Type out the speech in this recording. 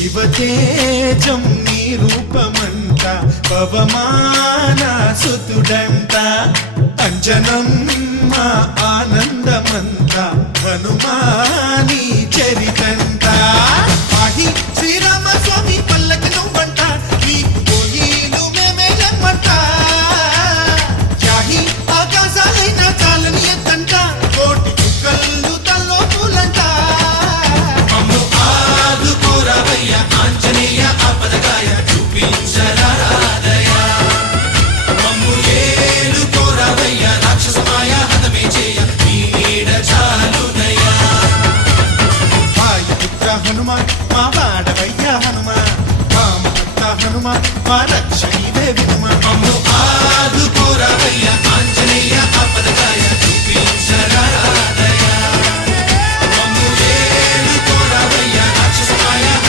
శివతేజం నీ రూపమంట పవమాన సుతుడంట అంజనం మా ఆనందమంత హనుమాని చరితంట ఆహి శ్రీరామ స్వామి పల్లకి నువ్వంట నీకు పోయిలు మేమే లమ్మంట యాహి ఆకాశాలైన చాలని ఎత్తంట కోటి చుక్కలు తల్లో పూలంట మమ్ము ఆదుకోరవయ్య ఆంజనేయ ఆపదగాయ చూపించరాదయ మమ్ము ఏలుకోరవయ్య రాక్షసమాయ హతమే చేయ నీ నీడ చాలుదయ వాయుపుత్ర హనుమాన్ మా వాడవయ్య హనుమాన్ వామభక్త హనుమాన్ మా రక్షణీవే వినుమాన్ మమ్ము ఆదుకోరవయ్య